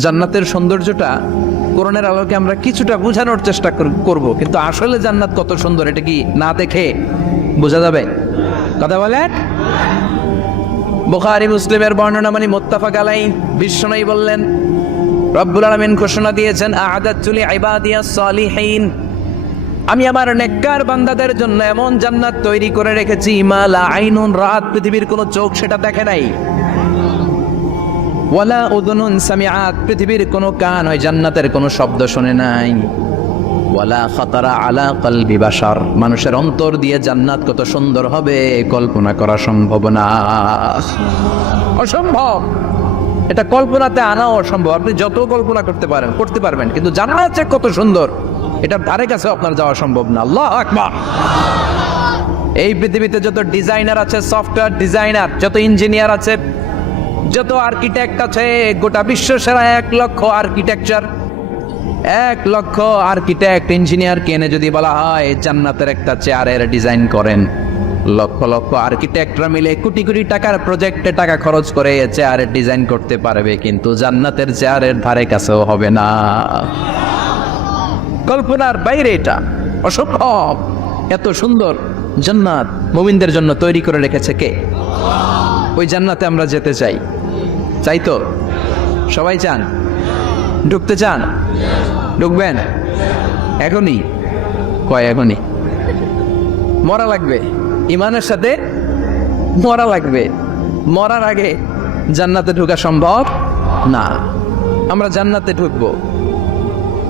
জান্নাতের সৌন্দর্যটা কোরআনের আলোকে আমরা কিছুটা বোঝানোর চেষ্টা করব, কিন্তু আসলে জান্নাত কত সুন্দর এটা কি না দেখে বোঝা যাবে? কথা বলেন। বুখারী মুসলিমের বর্ণনা মানে মুত্তাফাক আলাইহি, বিশ্বনবী বললেন, রব্বুল আলামিন ঘোষণা দিয়েছেন, আ'আদাতু লিইবাদিয়াস সালিহিন, আমি আমার নেককার বান্দাদের জন্য এমন জান্নাত তৈরি করে রেখেছি, মা লা আইনুন রাত, পৃথিবীর কোনো চোখ সেটা দেখে নাই, ওয়ালা উযুনুন সামিআত, পৃথিবীর কোনো কান ওই জান্নাতের কোনো শব্দ শুনে নাই, ওয়ালা খাতারা আলা কলবি বাশার, মানুষের অন্তর দিয়ে জান্নাত কত সুন্দর হবে কল্পনা করা সম্ভব না, অসম্ভব। এটা কল্পনাতে আনাও অসম্ভব। আপনি যত কল্পনা করতে পারবেন, কিন্তু জান্নাত যে কত সুন্দর এটার ধারে কাছে আপনার যাওয়া সম্ভব না। আল্লাহু আকবার। এই পৃথিবীতে যত ডিজাইনার আছে, সফটওয়্যার ডিজাইনার, যত ইঞ্জিনিয়ার আছে, যত আর্কিটেক্ট আছে, গোটা বিশ্ব সেরা 1 লক্ষ আর্কিটেকচার, 1 লক্ষ আর্কিটেক্ট ইঞ্জিনিয়ারকে এনে যদি বলা হয় জান্নাতের একটা চেয়ারের ডিজাইন করেন, লক্ষ লক্ষ আর্কিটেক্টরা মিলে কোটি কোটি টাকার প্রজেক্টে টাকা খরচ করে চেয়ারের ডিজাইন করতে পারবে, কিন্তু জান্নাতের চেয়ারের ধারে কাছেও হবে না। কল্পনার বাইরে, এটা অসম্ভব। এত সুন্দর জান্নাত মুমিনদের জন্য তৈরি করে রেখেছে কে? ওই জান্নাতে আমরা যেতে চাই। চাই তো? সবাই চান? ঢুকতে চান? ঢুকবেন এখনই? কয় এখনই? মরা লাগবে, ইমানের সাথে মরা লাগবে। মরার আগে জান্নাতে ঢোকা সম্ভব না। আমরা জান্নাতে ঢুকবো,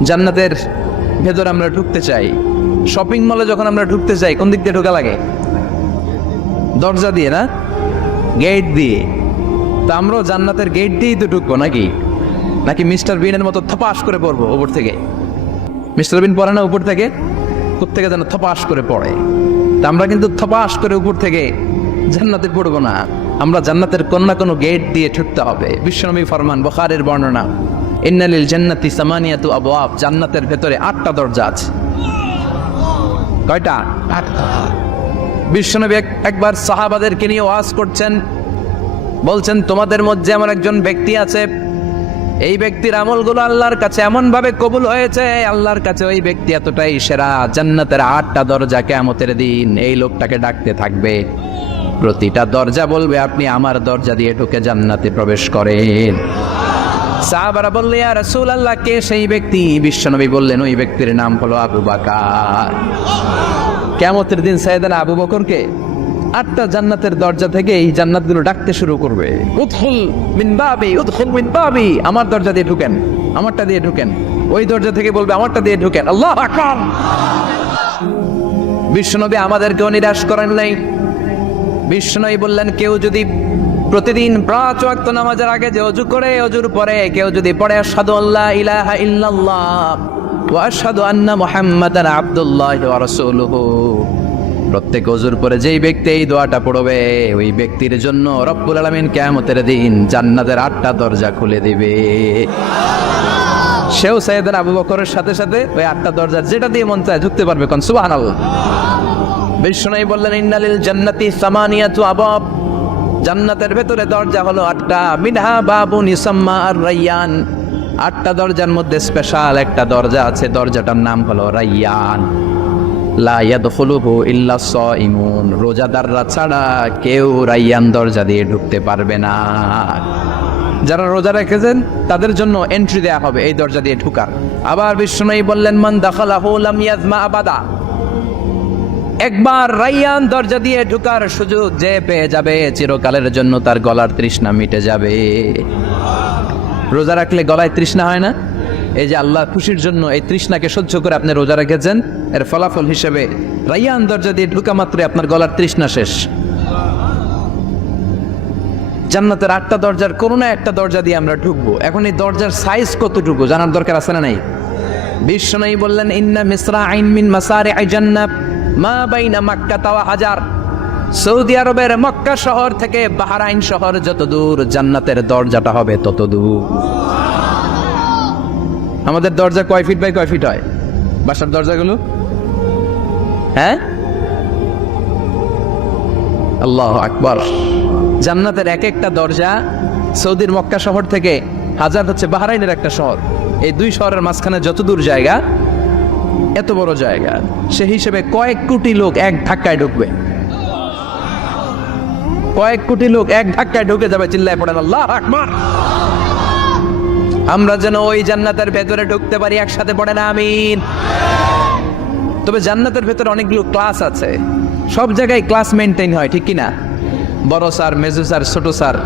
জান্নাতের ভেতরে আমরা ঢুকতে চাই। শপিং মলে যখন আমরা ঢুকতে চাই, কোন দিক দিয়ে ঢোকা লাগে? দরজা দিয়ে না, গেট দিয়ে। তা আমরাও জান্নাতের গেট দিয়েই তো ঢুকবো নাকি? নাকি মিস্টার বিনের মতো থপাস করে পড়বো উপর থেকে? মিস্টার বিন পড়ে না উপর থেকে? কোত্থেকে যেন থপাস করে পড়ে। তা আমরা কিন্তু থপাস করে উপর থেকে জান্নাতে পড়বো না, আমরা জান্নাতের কোন না কোনো গেট দিয়ে ঢুকতে হবে। বিশ্বনবী ফরমান, বুখারীর বর্ণনা, ইন্নালিল জান্নাতি সামানিয়াতু আবওয়াব, জান্নাতের ভেতরে 8টা দরজা আছে। কয়টা? 8টা। বিশ্বনবী একবার সাহাবাদেরকে নিয়ে ওয়াজ করছেন, বলছেন, তোমাদের মধ্যে এমন একজন ব্যক্তি আছে, এই ব্যক্তির আমলগুলো আল্লাহর কাছে এমন ভাবে কবুল হয়েছে, আল্লাহর কাছে ওই ব্যক্তি এতটাই সেরা, জান্নাতের 8টা দরজা কিয়ামতের দিন এই লোকটাকে ডাকতে থাকবে। প্রতিটা দরজা বলবে, আপনি আমার দরজা দিয়ে ঢুকে জান্নাতে প্রবেশ করেন। সাহাবারা বললেন, ইয়া রাসূলুল্লাহ, কে সেই ব্যক্তি? বিশ্বনবী বললেন, ওই ব্যক্তির নাম হলো আবু বকর। কিয়ামতের দিন সাইয়েদনা আবু বকরকে 8টা জান্নাতের দরজা থেকে এই জান্নাতগুলো ডাকতে শুরু করবে, উদখুল মিন বাবি, উদখুল মিন বাবি, আমার দরজা দিয়ে ঢুকেন, আমারটা দিয়ে ঢুকেন। ওই দরজা থেকে বলবে, আমারটা দিয়ে ঢুকেন। আল্লাহু আকবার। বিশ্বনবী আমাদেরকেও নিরাশ করেন নাই। বিশ্বনবী বললেন, কেউ যদি প্রতিদিন 5 ওয়াক্ত নামাজের আগে যে ওযু করে, ওযুর পরে কেউ যদি পড়ে আশহাদু আল্লা ইলাহা ইল্লাল্লাহ ওয়া আশহাদু আন্না মুহাম্মাদান আবদুল্লাহি ওয়া রাসূলুহু, প্রত্যেক ওযুর পরে যেই ব্যক্তি এই দোয়াটা পড়বে, ওই ব্যক্তির জন্য রব্বুল আলামিন কিয়ামতের দিন জান্নাতের 8টা দরজা খুলে দিবে। সেও সাইয়েদনা আবু বকরের সাথে সাথে ওই 8টা দরজা যেটা দিয়ে মন চায় ঢুকতে পারবে। কোন সুবহানাল্লাহ। বিশ্বনবী বললেন, ইন্নালিল জান্নাতি সামানিয়াতু আবওয়াব, জান্নাতের ভেতরে দরজা হলো 8টা, মিনহা বাবুন ইউসাম্মা আর-রায়্যান, 8টা দরজার মধ্যে স্পেশাল একটা দরজা আছে, দরজাটার নাম হলো রায়্যান। লা ইয়াদখুলুহু ইল্লা সাইমুন, রোজাদাররা ছাড়া কেউ রায়্যান দরজা দিয়ে ঢুকতে পারবে না। যারা রোজা রেখেছেন তাদের জন্য এন্ট্রি দেয়া হবে এই দরজা দিয়ে ঢোকার। আবার বিশ্বনবী বললেন, মান দাখালাহু লাম ইয়াজমা আবাদা, একবার রায়্যান দরজা দিয়ে ঢোকার সুযোগ যে পেয়ে যাবে, চিরকালের জন্য তার গলার তৃষ্ণা মিটে যাবে। রোজা রাখলে গলায় তৃষ্ণা হয় না? এই যে আল্লাহ খুশির জন্য এই তৃষ্ণাকে সহ্য করে আপনি রোজা রেখেছেন, এর ফলাফল হিসেবে রায়্যান দরজা দিয়ে ঢোকা মাত্রই আপনার গলার তৃষ্ণা শেষ। জান্নাতের 8টা দরজার কোনো না একটা দরজা দিয়ে আমরা ঢুকবো। এখন এই দরজার সাইজ কতটুকু জানার দরকার আছে না নাই? বিশ্বনবী বললেন, ইন্না মিসরাইন মিন মাসারি'i জান্নাহ মা বাইনা মাক্কা ওয়া হাজার, সৌদি আরবের মক্কা শহর থেকে বাহরাইন শহর যত দূর, জান্নাতের দরজাটা হবে তত দূর। আমাদের দরজা কয় ফিট বাই কয় ফিট হয় বাসার দরজাগুলো? হ্যাঁ, আল্লাহু আকবার। জান্নাতের এক একটা দরজা সৌদির মক্কা শহর থেকে হাজার হচ্ছে বাহরাইনের একটা শহর। এই দুই শহরের মাঝখানে যত দূর জায়গা, এত বড় জায়গা, সে হিসেবে কয়েক কোটি লোক এক ধাক্কায় ঢুকবে। কয়েক কোটি লোক এক ধাক্কায় ঢুকে যাবে। চিল্লায় পড়েন আল্লাহু আকবার। আমরা যেন ওই জান্নাতের ভেতরে ঢুকতে পারি, একসাথে পড়েন আমিন। তবে জান্নাতের ভেতরে অনেকগুলো ক্লাস আছে, সব জায়গায় ক্লাস মেনটেন হয়, ঠিক কিনা? বড় স্যার, মেজো স্যার, ছোট স্যার,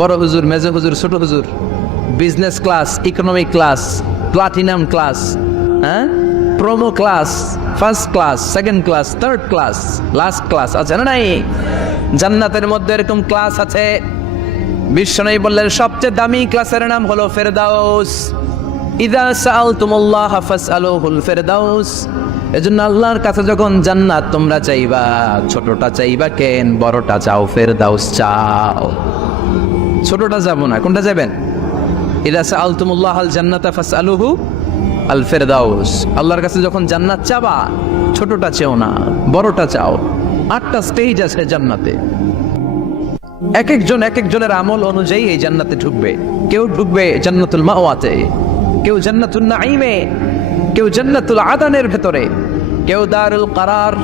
বড় হুজুর, মেজো হুজুর, ছোট হুজুর, business class, economic class, platinum class, হ্যাঁ, promo class, first class, second class, third class, last class আছে না নাই? জান্নাতের মধ্যে এরকম ক্লাস আছে। বিশ্বনবী বললেন সবচেয়ে দামি ক্লাসের নাম হলো ফেরদাউস। ইযা সাআলতুমুল্লাহ ফাসআলুহুল ফেরদাউস। এজন্য আল্লাহর কাছে যখন জান্নাত তোমরা চাইবা, ছোটটা চাইবা কেন, বড়টা চাও, ফেরদাউস চাও। ছোটটা যাবো না, কোনটা যাবেন? ইযা সাআলতুমুল্লাহ আল জান্নাতা ফাসআলুহু আল ফেরদাউস। আল্লাহর কাছে যখন জান্নাত চাবা, ছোটটা চেও না, বড়টা চাও। 8টা স্টেজ আছে জান্নাতে। এক একজন এক একজনের আমল অনুযায়ী এই জান্নাতে ঢুকবে। কেউ ঢুকবে জান্নাতুল মাওয়াতে, কেউ জান্নাতুল নাঈমে, কেউ জান্নাতুল আদানের ভেতরে, কেউ দারুল কারার,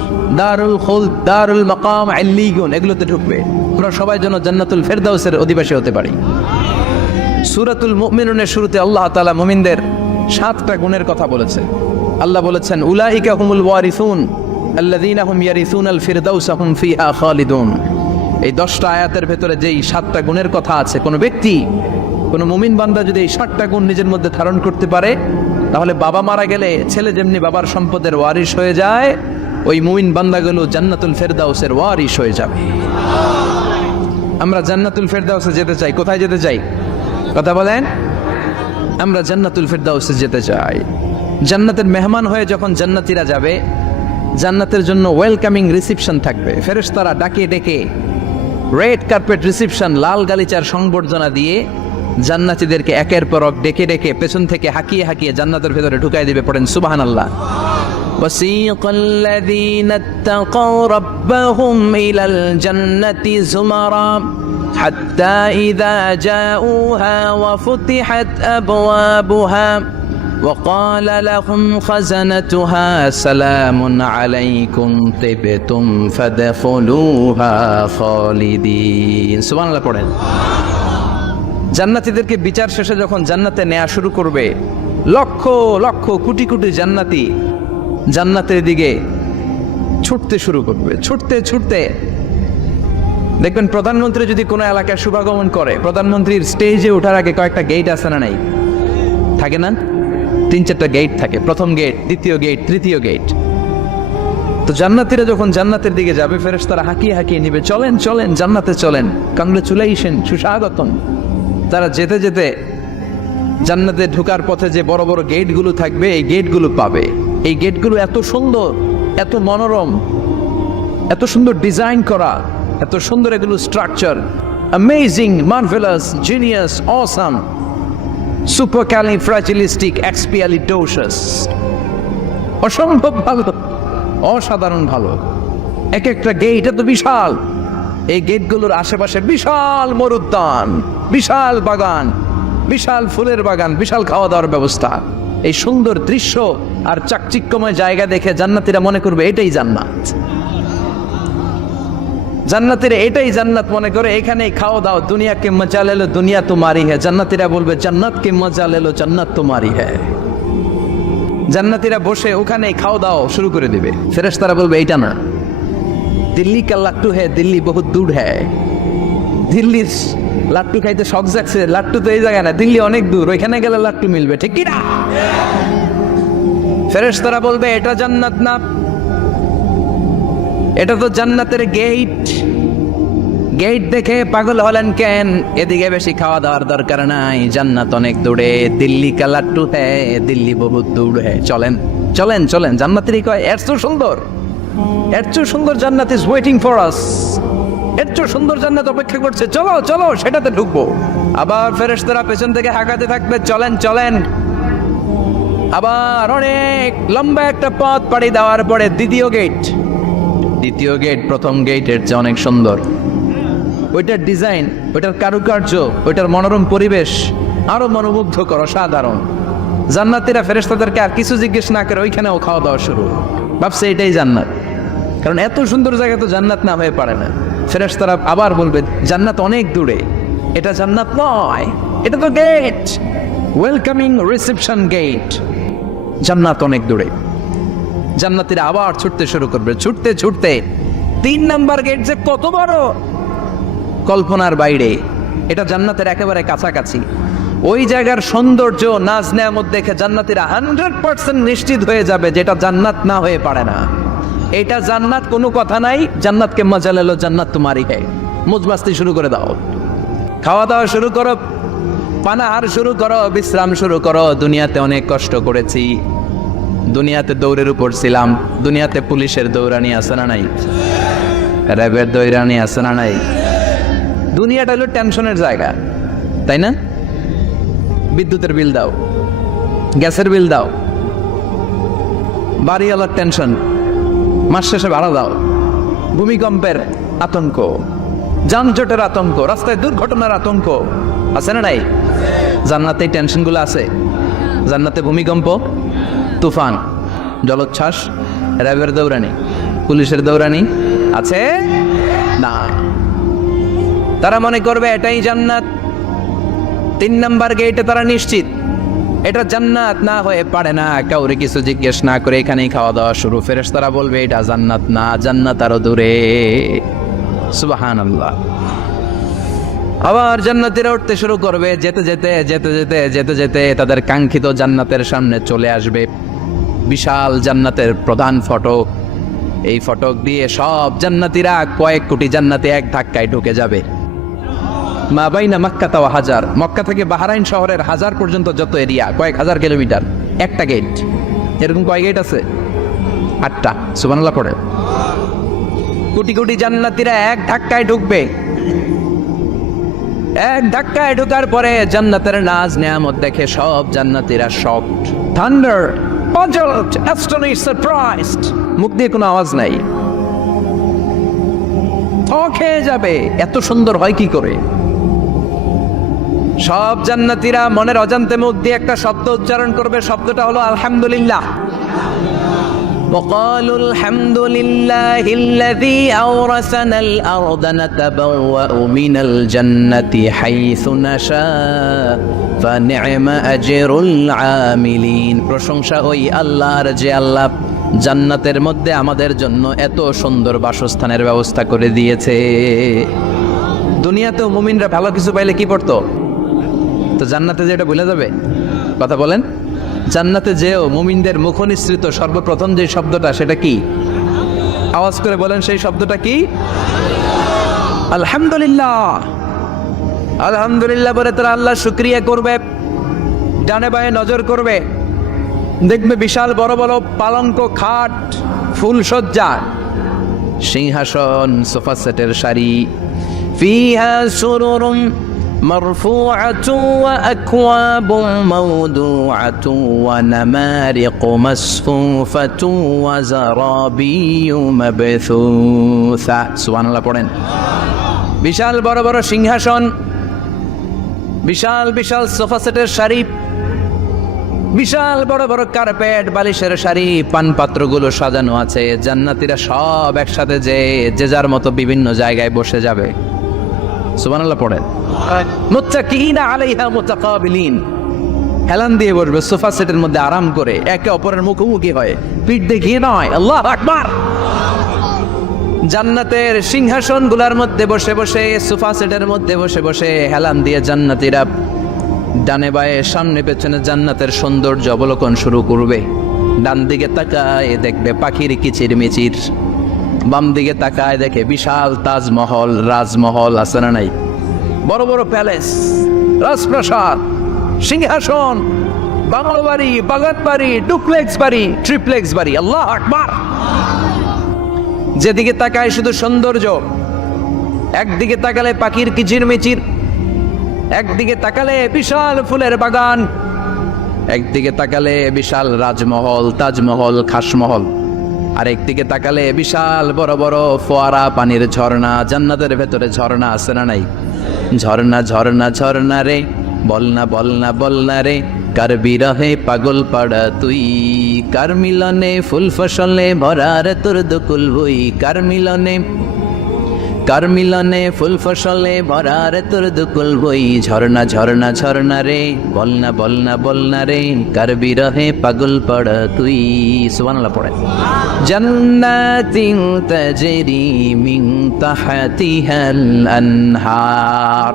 দারুল খুলদ, দারুল মাকাম, আল্লিগুন, এগুলোতে ঢুকবে। আমরা সবাই যেন জান্নাতুল ফেরদাউসের অধিবাসী হতে পারি। সূরাতুল মুমিনুনের শুরুতে আল্লাহ তাআলা মুমিনদের 7টা গুণের কথা বলেছে। আল্লাহ বলেছেন উলাইকা হুমুল ওয়ারিসুন আল্লাযীনা হুম ইয়ারিসুনাল ফিরদাউসা হুম ফিহা খালিদুন। এই 10টা আয়াতের ভেতরে যেই 7টা গুণের কথা আছে, কোনো ব্যক্তি, কোনো মুমিন বান্দা যদি এই 7টা গুণ নিজের মধ্যে ধারণ করতে পারে, তাহলে বাবা মারা গেলে ছেলে যেমনি বাবার সম্পদের ওয়ারিশ হয়ে যায়, ওই মুমিন বান্দাগুলো জান্নাতুল ফেরদাউসের ওয়ারিশ হয়ে যাবে। আমরা জান্নাতুল ফেরদাউসে যেতে চাই। কোথায় যেতে চাই? কথা বলেন। আমরা জান্নাতুল ফেরদাউসে যেতে চাই। জান্নাতের মেহমান হয়ে যখন জান্নাতীরা যাবে, জান্নাতের জন্য ওয়েলকামিং রিসিপশন থাকবে। ফেরেশতারা ডাকে ডেকে রেড কার্পেট রিসিপশন, লাল গালিচার সংবর্ধনা দিয়ে জান্নাতীদেরকে একের পর এক ডেকে ডেকে পেছন থেকে হাঁকিয়ে হাঁকিয়ে জান্নাতের ভেতরে ঢুকাই দিবে। পড়েন সুবহানাল্লাহ। وسيق الذين اتقوا ربهم إلى الجنة زمرا حتى إذا جاءوها وفتحت أبوابها وقال لهم خزنتها سلام عليكم طبتم فادخلوها خالدين। সুবহানাল্লাহ পড়েন। জান্নাতীদেরকে বিচার শেষে যখন জান্নাতে নেওয়া শুরু করবে, লক্ষ লক্ষ কোটি কোটি জান্নাতি জান্নাতের দিকে ছুটতে শুরু করবে। ছুটতে ছুটতে দেখবেন প্রধানমন্ত্রী যদি কোনো এলাকায় শুভাগমন করে, প্রধানমন্ত্রীর স্টেজে ওঠার আগে কয়েকটা গেট আছে না নাই? থাকে না? 3-4টা গেট থাকে। প্রথম গেট, দ্বিতীয় গেট, তৃতীয় গেট। তো জান্নাতীরা যখন জান্নাতের দিকে যাবে, ফেরেশতারা হাঁকিয়ে হাঁকিয়ে নিবে, চলেন চলেন জান্নাতে চলেন, কংগ্রেচুলেশন, সুস্বাগতম। তারা যেতে যেতে জান্নাতে ঢোকার পথে যে বড় বড় গেটগুলো থাকবে, এই গেটগুলো পাবে। এই গেটগুলো এত সুন্দর, এত মনোরম, এত সুন্দর ডিজাইন করা, এত সুন্দর এগুলো structure, amazing, marvellous, genius, awesome, supercalifragilisticexpialidocious, অসম্ভব ভালো, অসাধারণ ভালো। এক একটা গেট এত বিশাল। এই গেটগুলোর আশেপাশে বিশাল মরুদ্যান, বিশাল বাগান, বিশাল ফুলের বাগান, বিশাল খাওয়া দাওয়ার ব্যবস্থা। এই সুন্দর দৃশ্য আর চাকচিক্যময় জায়গা দেখে জান্নাতীরা মনে করবে এটাই জান্নাত। জান্নাতীরা এটাই জান্নাত মনে করে, এখানেই খাও দাও, দুনিয়া কে মজা লে লো দুনিয়া তোমারি হ্যায়। জান্নাতীরা বলবে জান্নাত কে মজা লে লো জান্নাত তোমারি হ্যায়। জান্নাতীরা বসে ওখানেই খাও দাও শুরু করে দিবে। ফেরেশতারা বলবে এইটা না, দিল্লি কা লাট্টু হ্যায়, দিল্লি বহুত দূর হ্যায়। দিল্লির লাট্টু খাইতে শখ জাগছে, লাট্টু তো এই জায়গায় না, দিল্লি অনেক দূর, ওইখানে গেলে লাট্টু মিলবে, ঠিক কি না? ফেরেশতারা বলবে এটা জান্নাত না, এটা তো জান্নাতের গেট। গেট দেখে পাগল হলেন কেন? এদিকে বেশি খাওয়া দাওয়ার দরকার নাই, জান্নাত অনেক দূরে। দিল্লি কা লাট্টু হ্যায়, দিল্লি বহুত দূর হ্যায়। চলেন চলেন চলেন। জান্নাতেরই কয় এর চেয়ে সুন্দর, এর চেয়ে সুন্দর জান্নাত ইজ ওয়েটিং ফর আস। এর চেয়ে সুন্দর জান্নাত অপেক্ষা করছে, চলো চলো সেটাতে ঢুকবো। আবার ফেরেশতারা পেছন থেকে হাঁকাতে থাকবে, চলেন চলেন। আবার অনেক লম্বা একটা পথ পাড়ি দেওয়ার পরে দ্বিতীয় গেট। দ্বিতীয় গেট প্রথম গেটের চেয়ে অনেক সুন্দর। ওইটার ডিজাইন, ওইটার কারুকার্য, ওইটার মনোরম পরিবেশ, আরো মনোমুগ্ধকর, অসাধারণ। জান্নাতীরা ফেরেশতাদেরকে আর কিছু জিজ্ঞেস না করে ওইখানেও খাওয়া দাওয়া শুরু, ভাবছে এটাই জান্নাত। কারণ এত সুন্দর জায়গা তো জান্নাত না হয়ে পারে না। ফেরেশতারা আবার বলবে জান্নাত অনেক দূরে, এটা জান্নাত নয়, এটা তো গেট, ওয়েলকামিং রিসেপশন গেট, জান্নাত অনেক দূরে। জান্নাতীরা আবার ছুটতে শুরু করবে, ছুটতে ছুটতে 3 নাম্বার গেট যে কত বড়, কল্পনার বাইরে। এটা জান্নাতের একেবারে কাছাকাছি। ওই জায়গার সৌন্দর্য, নাজ নেয়ামত দেখে জান্নাতীরা 100% নিশ্চিত হয়ে যাবে যেটা জান্নাত না হয়ে পারে না। এটা জান্নাত, কোনো কথা নাই। জান্নাতকে মজা লেলো, জান্নাত তোমারই है। মুজমাস্তি শুরু করে দাও, খাওয়া দাওয়া শুরু করো, পানাহার শুরু করো, বিশ্রাম শুরু করো। দুনিয়াতে অনেক কষ্ট করেছি, দুনিয়াতে দৌড়ের উপর ছিলাম, দুনিয়াতে পুলিশের দৌড়ানি আছে না নাই, র্যাবের দৌড়ানি আছে না নাই। দুনিয়াটা হলো টেনশনের জায়গা, তাই না? বিদ্যুতের বিল দাও, গ্যাসের বিল দাও, বাড়িওয়ালার টেনশন, মাস শেষে ভাড়া দাও, ভূমিকম্পের আতঙ্ক, যানজটের আতঙ্ক, রাস্তায় দুর্ঘটনার আতঙ্ক আছে না নাই? জান্নাতে টেনশনগুলো আছে। জান্নাতে ভূমিকম্প, তুফান, জলোচ্ছ্বাস, র্যাবের দৌড়ানি, পুলিশের দৌড়ানি আছে না। তারা মনে করবে এটাই জান্নাত। 3 নাম্বার গেটে তারা নিশ্চিত এটা জান্নাত না হয়ে পারে না। কাউরে কিছু জিজ্ঞেস না করে এখানেই খাওয়া দাওয়া শুরু। ফেরেশতারা বলবে এটা জান্নাত না, জান্নাত আরো দূরে। সুবহানাল্লাহ। আবার জান্নাতীরা উঠতে শুরু করবে, যেতে যেতে যেতে যেতে যেতে যেতে তাদের কাঙ্ক্ষিত জান্নাতের সামনে চলে আসবে। বিশাল জান্নাতের প্রধান ফটক, এই ফটক দিয়ে সব জান্নাতীরা, কয়েক কোটি জান্নাতি এক ধাক্কায় ঢুকে যাবে। মা বাইনা মক্কা ওয়া হাজার, মক্কা থেকে বাহরাইন শহরের হাজার পর্যন্ত যত এরিয়া, কয়েক হাজার কিলোমিটার, একটা গেট। এরকম কয় গেট আছে? 8টা। সুবহানাল্লাহ পড়ে। কোটি কোটি জান্নাতীরা এক ধাক্কায় ঢুকবে। এক ধাক্কায় ঢোকার পরে জান্নাতের নাজ নেয়ামত দেখে সব জান্নাতীরা shocked, thunder, puzzled, astonished, surprised. মুখ দিয়ে কোনো আওয়াজ নাই, থ খেয়ে যাবে। এত সুন্দর হয় কি করে? সব জান্নাতীরা মনের অজান্তে মুখ দিয়ে একটা শব্দ উচ্চারণ করবে। শব্দটা হলো আলহামদুলিল্লাহ। وقالوا الحمد لله الذي أورثنا الأرض نتبوأ من الجنة حيث نشاء فنعم أجر العاملين। প্রশংসা ওই আল্লাহর যে আল্লাহ জান্নাতের মধ্যে আমাদের জন্য এত সুন্দর বাসস্থানের ব্যবস্থা করে দিয়েছে। দুনিয়াতেও মুমিনরা ভালো কিছু পাইলে কি পড়তো? তো জান্নাতে যেটা ভুলে যাবে? কথা বলেন। জান্নাতে যেও মুমিনদের মুখনিসৃত সর্বপ্রথম যে শব্দটা, সেটা কি? আওয়াজ করে বলেন, সেই শব্দটা কি? আলহামদুলিল্লাহ। আলহামদুলিল্লাহ বলে তারা আল্লাহ শুকরিয়া করবে, ডানে বায়ে নজর করবে, দেখবে বিশাল বড় বড় পালঙ্ক, খাট, ফুলসজ্জা, সিংহাসন, সোফা সেটের সারি, ফিহা সুরুরুম মারফুআতু ওয়া আকওয়াবু মাওদুআতু ওয়া নামারিকু মাসফুফাতু ওয়া যারাবিয়্যু মাবথুসা। সুবহানাল্লাহ পড়েন। বিশাল বড় বড় সিংহাসন, বিশাল বিশাল সোফা সেটের সারি, বিশাল বড় বড় কার্পেট, বালিশের সারি, পানপাত্রগুলো সাজানো আছে। জান্নাতীরা সব একসাথে যে যার মতো বিভিন্ন জায়গায় বসে যাবে। সুবহানাল্লাহ পড়েন। মুত্তাকিনা আলাইহা মুতাকাবিলিন, হেলান দিয়ে বসবে সোফা সেটের মধ্যে আরাম করে, একে অপরের মুখোমুখি হয়ে, পিঠ দেখিয়ে নয়। আল্লাহু আকবার। জান্নাতের সিংহাসন গুলার মধ্যে বসে বসে, সোফা সেটের মধ্যে বসে বসে হেলান দিয়ে জান্নাতীরা ডানে বায়ে, সামনে পেছনে জান্নাতের সৌন্দর্য অবলোকন শুরু করবে। ডান দিকে তাকায় দেখবে পাখির কিচির মিচির, বাম দিকে তাকায় দেখে বিশাল তাজমহল, রাজমহল আছে না নাই, বড় বড় প্যালেস, রাজপ্রাসাদ, সিংহাসন, বাংলো বাড়ি, বাগান বাড়ি, ডুপ্লেক্স বাড়ি, ট্রিপ্লেক্স বাড়ি। আল্লাহু আকবার। যেদিকে তাকায় শুধু সৌন্দর্য। একদিকে তাকালে পাখির কিচির মিচির, একদিকে তাকালে বিশাল ফুলের বাগান, একদিকে তাকালে বিশাল রাজমহল, তাজমহল, খাসমহল, আর একদিকে তাকালে বিশাল বড় বড় ফোয়ারা, পানির ঝর্ণা। জান্নাতের ভেতরে ঝর্ণা আছে না নাই? ঝর্ণা ঝর্ণা ঝর্ণা রে বল না রে কার বিরহে পাগল পাড়া তুই, কার মিলনে ফুল ফসলে ভরা রে তোর দুকুল ভুই, কার মিলনে ফুল ফসলে ভরা রে তোর দুকুল বই, ঝরনা ঝরনা ঝরনা রে বল না রে কার বিরহে পাগল পড়া তুই। সুবহানাল্লাহ পড়ে। জান্নাতিন তাজরি মিন তাহতিহাল আনহার,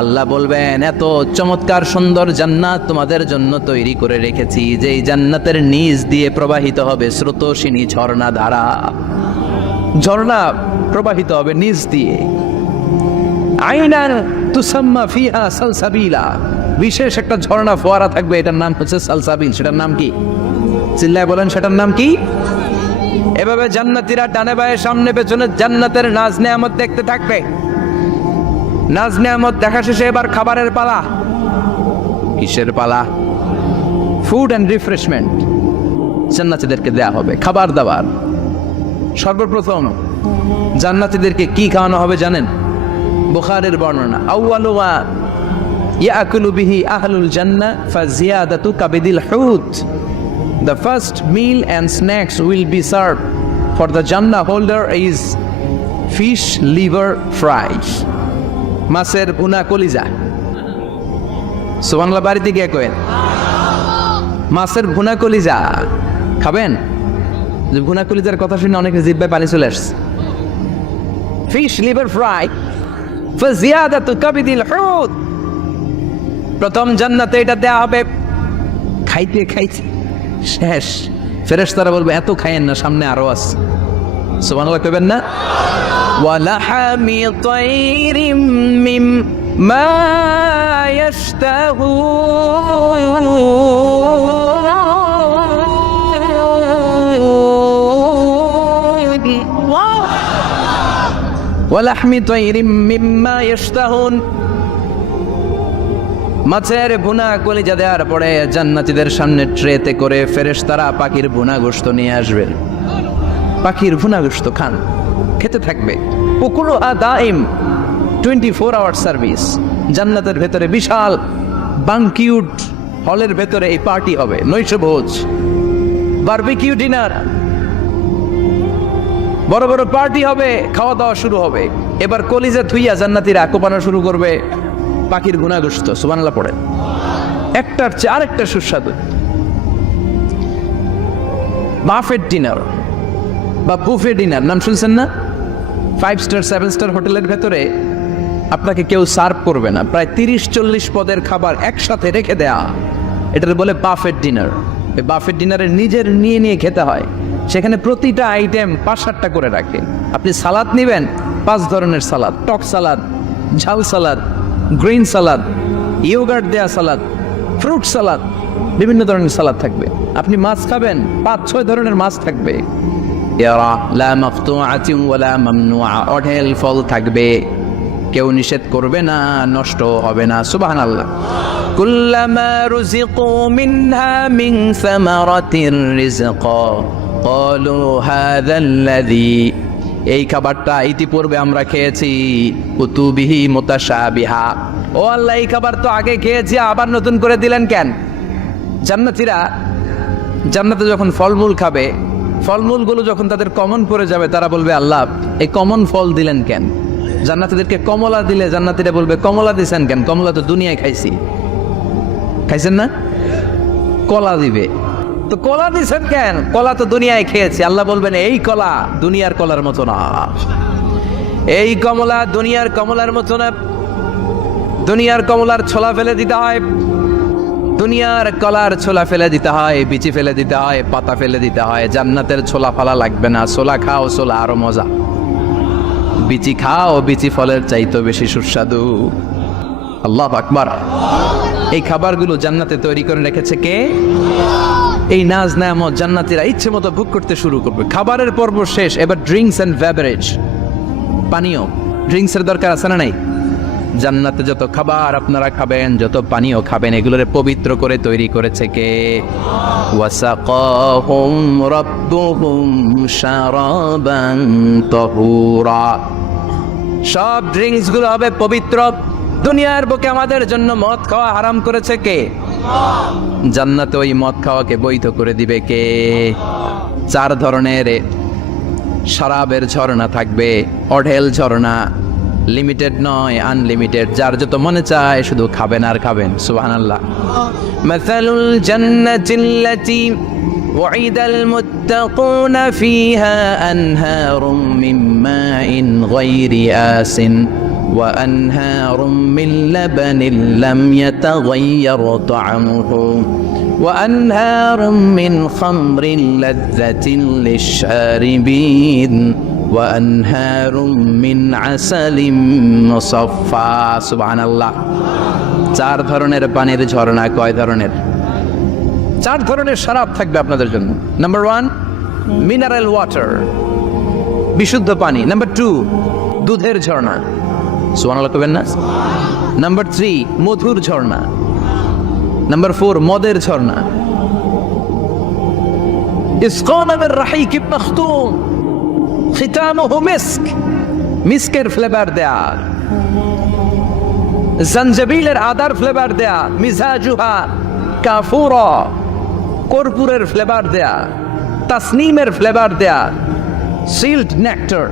আল্লাহ বলবেন এত চমৎকার সুন্দর জান্নাত তোমাদের জন্য তৈরি করে রেখেছি, যেই জান্নাতের নিচ দিয়ে প্রবাহিত হবে স্রোতস্বিনী ঝর্ণা ধারা, ঝর্ণা প্রবাহিত হবে নিচ দিয়ে। আইনান তুসাম্মা ফিহা সালসাবিলা, বিশেষ একটা ঝর্ণা ফোয়ারা থাকবে, এটার নাম হচ্ছে সালসাবিল। সেটার নাম কি? চিল্লায় বলেন, সেটার নাম কি? এভাবে জান্নাতীরা ডানে বায়ে সামনে পেছনে জান্নাতের নাজ নেয়ামত দেখতে থাকবে। নাজ নেয়ামত দেখা শেষে এবার খাবারের পালা। কিসের পালা? ফুড অ্যান্ড রিফ্রেশমেন্ট জান্নাতীদেরকে দেয়া হবে, খাবার দাবার। সর্বপ্রথম জান্নাতীদেরকে কি খাওয়ানো হবে জানেন? বুখারীর বর্ণনা, আউয়ালু মা ইয়াকুলু বিহি আহলুল জান্নাহ ফাজিয়াদাতু কাবিদিল হুত, the first meal and snacks will be served for the Jannah holder is fish liver fry, মাছের ভুনা কলিজা। সুবহানাল্লাহ, বাড়িতে গিয়ে কয়েন মাছের ভুনা কলিজা খাবেন। যে ভুনা কলিজার কথা শুনে অনেকের জিহ্বায় পানি চলে আসছে। ফিশ লিভার ফ্রাই ফাজিয়াদাতু কাবিদিল হুত, প্রথম জান্নাতে এটা দেয়া হবে। খাইতে খাইতে শেষ, ফেরেশতারা বলবে এত খায়েন না, সামনে আরো আছে। সুবহানাল্লাহ কইবেন না? ওয়ালাহামি তাইরিম মিম্মা ইয়াশতাহুন, ওয়ালাহমি তাইরিম মিম্মা ইয়াশতাহুন, মাছের ভুনা কলিজা দেওয়ার পরে জান্নাতীদের সামনে ট্রেতে করে ফেরেশতারা পাখির ভুনা গোশত নিয়ে আসবে। পাখির ভুনা গোশত খান, খেতে থাকবে। উকুলুহা দাইম, 24 আওয়ার সার্ভিস। জান্নাতের ভেতরে বিশাল বানকিউট হলের ভেতরে এই পার্টি হবে, নৈশভোজ, বারবিকিউ ডিনার, বড় বড় পার্টি হবে, খাওয়া দাওয়া শুরু হবে। এবার কলিজা থুইয়া জান্নাতীরা কোপানো শুরু করবে পাখির ভুনা গোশত। সুবহানাল্লাহ পড়ে। একটার চেয়ে আরেকটা সুস্বাদু। বাফেট ডিনার বা বুফে ডিনার নাম শুনছেন না? 5 স্টার 7 স্টার হোটেলের ভেতরে আপনাকে কেউ সার্ভ করবে না, প্রায় 30-40 পদের খাবার একসাথে রেখে দেয়া, এটার বলে বাফেট ডিনার। এই বাফেট ডিনারে নিজের নিয়ে নিয়ে খেতে হয়। সেখানে প্রতিটা আইটেম 5-7টা করে রাখে। আপনি সালাদ নেবেন, 5 ধরনের সালাদ, টক সালাদ, ঝাল সালাদ, গ্রিন সালাদ, ইয়োগার্ট দেয়া সালাদ, ফ্রুট সালাদ, বিভিন্ন ধরনের সালাদ থাকবে। আপনি মাছ খাবেন, 5-6 ধরনের মাছ থাকবে। অঢেল ফল থাকবে, কেউ নিষেধ করবে না, নষ্ট হবে না। সুবহানাল্লাহ। কুল্লামা রুজিকু মিনহা মিন সামারাতির রিজকা ক্বালু হাযাল্লাযী, এই খাবারটা ইতিপূর্বে আমরা খেয়েছি, কুতুবিহি মুতাশাবিহা, ও আল্লাহ এই খাবার তো আগে খেয়েছি, আবার নতুন করে দিলেন কেন? জান্নাতীরা জান্নাতে যখন ফলমূল খাবে, ফলমূলগুলো যখন তাদের কমন পড়ে যাবে, তারা বলবে আল্লাহ এই কমন ফল দিলেন কেন? জান্নাতীদেরকে কমলা দিলে জান্নাতীরা বলবে কমলা দিছেন কেন? কমলা তো দুনিয়ায় খাইছি। খাইছেন না? কলা দিবে, তো কলা দিছেন কেন? কলা তো দুনিয়ায় খেয়েছি। আল্লাহ বলবেন এই কলা দুনিয়ার কলার মতো না, এই কমলা দুনিয়ার কমলার মতো না। দুনিয়ার কমলার ছোলা ফেলে দিতে হয়, দুনিয়ার কলার ছোলা ফেলে দিতে হয়, বিচি ফেলে দিতে হয়, পাতা ফেলে দিতে হয়। জান্নাতের ছোলা ফালা লাগবে না, ছোলা খাও, ছোলা আরো মজা। বিচি খাও, বিচি ফলের চাইতে বেশি সুস্বাদু। আল্লাহু আকবার। এই খাবারগুলো জান্নাতে তৈরি করে রেখেছে কে? এই নাজ নেয়ামত জান্নাতীরা ইচ্ছে মতো ভোগ করতে শুরু করবে। খাবারের পর্ব শেষ, এবার ড্রিঙ্কস এন্ড বেভারেজ, পানীয়। ড্রিঙ্কসের দরকার আছে না নাই? জান্নাতে যত খাবার আপনারা খাবেন, যত পানীয় খাবেন, এগুলোরে পবিত্র করে তৈরি করেছে কে? ওয়াসাকাহুম রাব্বুহুম শারাবান তাহুরা। সব ড্রিঙ্কস গুলো হবে পবিত্র, দুনিয়ার বুকে আমাদের জন্য মদ খাওয়া হারাম করেছে কে? জান্নাতে ওই মদ খাওয়াকে বৈধ করে দিবে কে? 4 ধরনের শরাবের ঝর্ণা থাকবে, অঢেল ঝর্ণা, লিমিটেড নয়, আনলিমিটেড। যার যত মনে চায় শুধু খাবেন আর খাবেন। সুবহানাল্লাহ। মাসালুল জান্নাতিল্লাতী ওয়াইদাল মুত্তাকুনা ফিহা আনহারুম মিন মাইন গায়রি আসিন ওয়া আনহারুম মিন লাবানিন লাম ইয়াতাগায়্যার তা'আমুহু ওয়া আনহারুম মিন খামরিন লাযযাতিন লিশ-শারিবিন وأنهار من عسل مصفى سبحان الله 4 ধরনের পানির ঝর্ণা। কয় ধরনের? 4 ধরনের শরাব থাকবে আপনাদের জন্য। নাম্বার 1 মিনারেল ওয়াটার, বিশুদ্ধ পানি। নাম্বার 2 দুধের ঝর্ণা, সুবহানাল্লাহ কইবেন না? নাম্বার 3 মধুর ঝর্ণা। নাম্বার 4 মদের ঝর্ণা। ইসকানা মির রাহিকিম মাখতুম খিতামুহু মিস্ক, মিস্কের ফ্লেভার দেয়া। জঞ্জবিলের আদার ফ্লেভার দেয়া। মিজাজুহা কাফুরা, কর্পূরের ফ্লেভার দেয়া। তাসনিমের ফ্লেভার দেয়া। সিল্ড নেক্টার,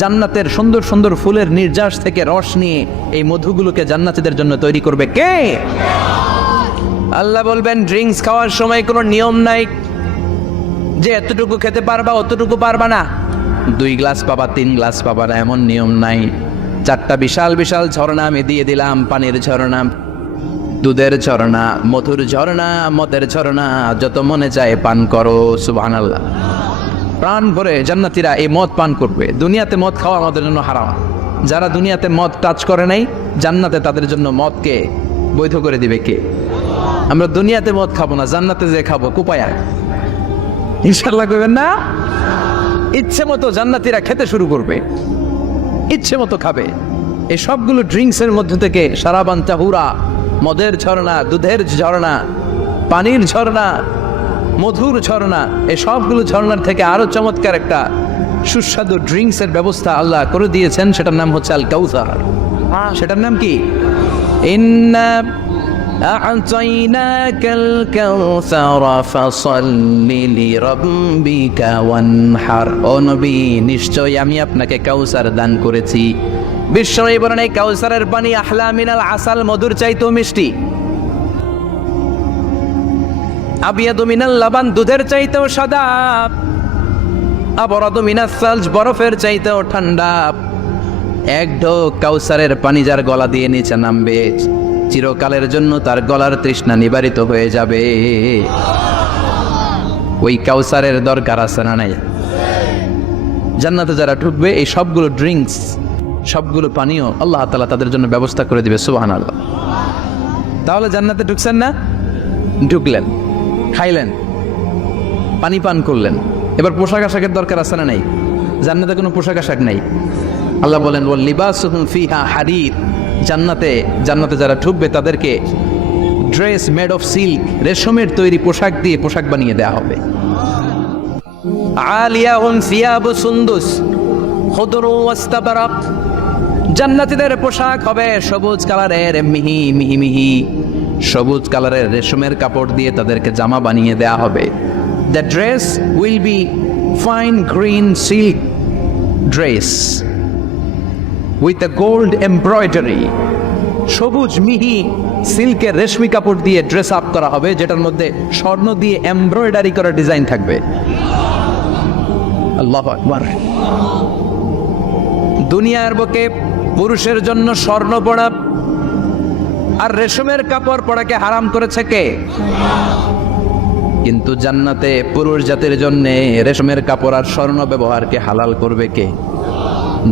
জান্নাতের সুন্দর সুন্দর ফুলের নির্যাস থেকে রস নিয়ে এই মধুগুলোকে জান্নাতীদের জন্য তৈরি করবে কে? আল্লাহ বলবেন ড্রিঙ্কস খাওয়ার সময় কোনো নিয়ম নাই যে এতটুকু খেতে পারবা অতটুকু পারবা না, 2 গ্লাস পাবা 3 গ্লাস পাবা না, এমন নিয়ম নাই। 4টা বিশাল বিশাল ঝর্ণা আমি দিয়ে দিলাম, পানির ঝর্ণা, দুধের ঝর্ণা, মধুর ঝর্ণা, মদের ঝর্ণা, যত মনে চায় পান করো। সুবহানাল্লাহ। প্রাণ ভরে জান্নাতীরা এই মদ পান করবে। দুনিয়াতে মদ খাওয়া আমাদের জন্য হারাম। যারা দুনিয়াতে মদ টাচ করে নাই, জান্নাতে তাদের জন্য মদকে বৈধ করে দিবে কে? আমরা দুনিয়াতে মদ খাবো না, জান্নাতে যে খাবো কুপায়া। ইনশাআল্লাহ কইবেন না? ইচ্ছে মতো জান্নাতীরা খেতে শুরু করবে, ইচ্ছে মতো খাবে। এই সবগুলো ড্রিঙ্কসের মধ্যে থেকে শারাবান তাহুরা, মদের ঝর্ণা, দুধের ঝর্ণা, পানির ঝর্ণা, মধুর ঝর্ণা, এই সবগুলো ঝর্ণার থেকে আরো চমৎকার একটা সুস্বাদু ড্রিঙ্কসের ব্যবস্থা আল্লাহ করে দিয়েছেন। সেটার নাম হচ্ছে আল কাউসার। সেটার নাম কি? ইন্না আ'তাইনাকাল কাউসার ফাসাল্লি লিরাব্বিকা ওয়ানহার। ও নবী, নিশ্চয় আমি আপনাকে কাউসার দান করেছি। বিশ্বনবী বলেন এই কাউসারের পানি আহলা মিনাল আসাল, মধুর চাইতেও মিষ্টি। আবিয়াদু মিনাল লাবান, দুধের চাইতেও সাদা। আবরাদু মিনাস সালজ, বরফের চাইতেও ঠান্ডা। এক ঢোক কাউসারের পানি যার গলা দিয়ে নিচে নামবে, চিরকালের জন্য তার গলার তৃষ্ণা নিবারিত হয়ে যাবে। ওই কাউসারের দরকার আছে না নাই? জান্নাতে যারা ঢুকবে এই সবগুলো ড্রিঙ্কস, সবগুলো পানীয় আল্লাহ তাআলা তাদের জন্য ব্যবস্থা করে দিবে। সুবহানাল্লাহ। তাহলে জান্নাতে ঢুকছেন না? ঢুকলেন, খাইলেন, পানি পান করলেন, এবার পোশাক আশাকের দরকার আছে না নাই? জান্নাতে কোনো পোশাক আশাক নাই। আল্লাহ বলেন ওয়াল লিবাসুহুম ফিহা হারির। জান্নাতে যারা ঢুকবে তাদেরকে ড্রেস মেড অফ সিল্ক, রেশমের তৈরি পোশাক দিয়ে পোশাক বানিয়ে দেওয়া হবে। আলিয়াহুম সিয়াবু সুন্দুস খুদরু ওয়াস্তাবরাক। জান্নাতীদের পোশাক হবে সবুজ কালারের, মিহি মিহি মিহি সবুজ কালারের রেশমের কাপড় দিয়ে তাদেরকে জামা বানিয়ে দেওয়া হবে। The dress will be fine green silk dress with a gold embroidery. সবুজ মিহি সিল্কের রেশমি কাপড় দিয়ে ড্রেস আপ করা হবে, যেটার মধ্যে স্বর্ণ দিয়ে এমব্রয়ডারি করা ডিজাইন থাকবে। আল্লাহু আকবার। দুনিয়ার বুকে পুরুষের জন্য স্বর্ণ পরা আর রেশমের কাপড় পরাকে হারাম করেছে কে? কিন্তু জান্নাতে পুরুষ জাতির জন্য রেশমের কাপড় আর স্বর্ণ ব্যবহারকে হালাল করবে কে?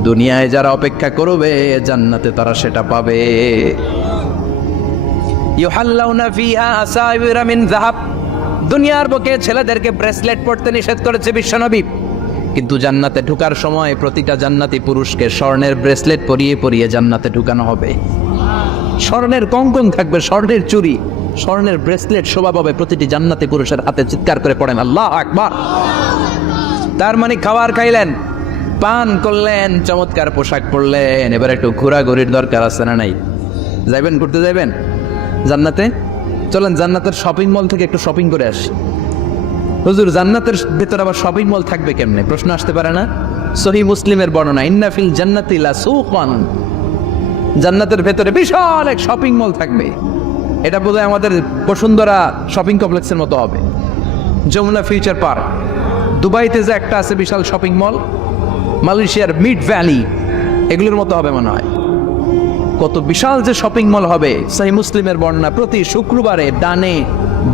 দুনিয়ায় যারা অপেক্ষা করবে জান্নাতে তারা সেটা পাবে। ইউহাল্লাউনা ফিহা আসাবিরা মিন যাহাব। দুনিয়ার বুকে ছেলেদেরকে ব্রেসলেট পরতে নিষেধ করেছে বিশ্বনবী, কিন্তু জান্নাতে ঢোকার সময় প্রতিটা জান্নাতি পুরুষকে স্বর্ণের ব্রেসলেট পরিয়ে পরিয়ে জান্নাতে ঢুকানো হবে। স্বর্ণের কঙ্কন থাকবে, স্বর্ণের চুড়ি, স্বর্ণের ব্রেসলেট শোভা পাবে প্রতিটি জান্নাতি পুরুষের হাতে। চিৎকার করে পড়েন আল্লাহু আকবার। তার মানে খাবার খাইলেন, পান করলেন, চমৎকার পোশাক পরলেন, এবার একটু ঘোরাঘুরির দরকার আছে না নাই? যাইবেন, ঘুরতে যাইবেন জান্নাতে? চলেন জান্নাতের শপিং মল থেকে একটু শপিং করে আসি। হুজুর জান্নাতের ভেতরে আবার শপিং মল থাকবে কেমনে? প্রশ্ন আসতে পারে না? সহিহ মুসলিমের বর্ণনা, ইন্না ফিল জান্নাতি লা সুকান, জান্নাতের ভেতরে বিশাল এক শপিং মল থাকবে। এটা বোধহয় আমাদের বসুন্ধরা শপিং কমপ্লেক্সের মতো হবে, যমুনা ফিউচার পার্ক। দুবাইতে যে একটা আছে বিশাল শপিং মল, মালয়েশিয়ার মিড ভ্যালি, এগুলোর মতো হবে মনে হয়। কত বিশাল যে শপিং মল হবে। সহিহ মুসলিমের বর্ণনা, প্রতি শুক্রবারে ডানে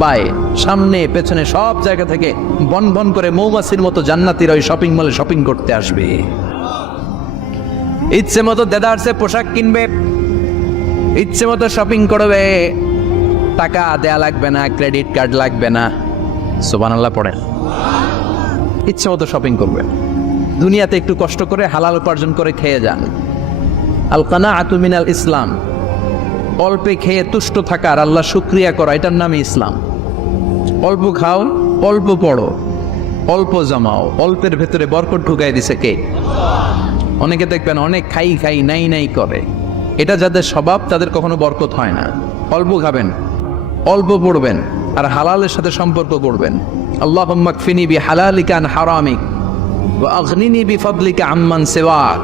বায়ে সামনে পেছনে সব জায়গা থেকে বন বন করে মৌমাছির মতো জান্নাতীরা ওই শপিং মলে শপিং করতে আসবে। ইচ্ছে মতো দেদারসে পোশাক কিনবে, ইচ্ছে মতো শপিং করবে, টাকা দেয়া লাগবে না, ক্রেডিট কার্ড লাগবে না। সুবহানাল্লাহ পড়েন। ইচ্ছে মতো শপিং করবে। দুনিয়াতে একটু কষ্ট করে হালাল উপার্জন করে খেয়ে যান। আল কানাআতু মিনাল ইসলাম, অল্পে খেয়ে তুষ্ট থাকার, আল্লাহ শুকরিয়া করা, এটার নামই ইসলাম। অল্প খাও, অল্প পড়ো, অল্প জমাও, অল্পের ভেতরে বরকত ঢুকাই দিছে কে? অনেকে দেখবেন অনেক খাই খাই নাই নাই করে, এটা যাদের স্বভাব তাদের কখনো বরকত হয় না। অল্প খাবেন, অল্প পড়বেন, আর হালালের সাথে সম্পর্ক করবেন। আল্লাহুম্মা কফিনি বিহালালিকা আন হারামিক ওয়া আগনিনি বিফাদলিকা আম্মান সিওয়াক।